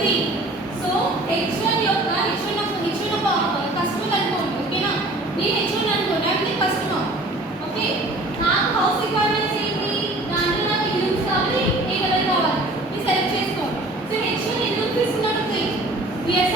3. So h1 యొక్క h1 of customer అనుకోండి ఓకేనా. నేను h1 అనుకోండి అది కస్టమర్ ఓకే. నాకు హౌస్ రిక్వైర్మెంట్స్ ఏంటి దాంట్లో నాకు ఈ రూమ్స్ కావాలి ఏ కలర్ కావాలి మీరు సెలెక్ట్ చేసుకోండి. సో h1 ఎందుకు తీసుకున్నాడు 3 we are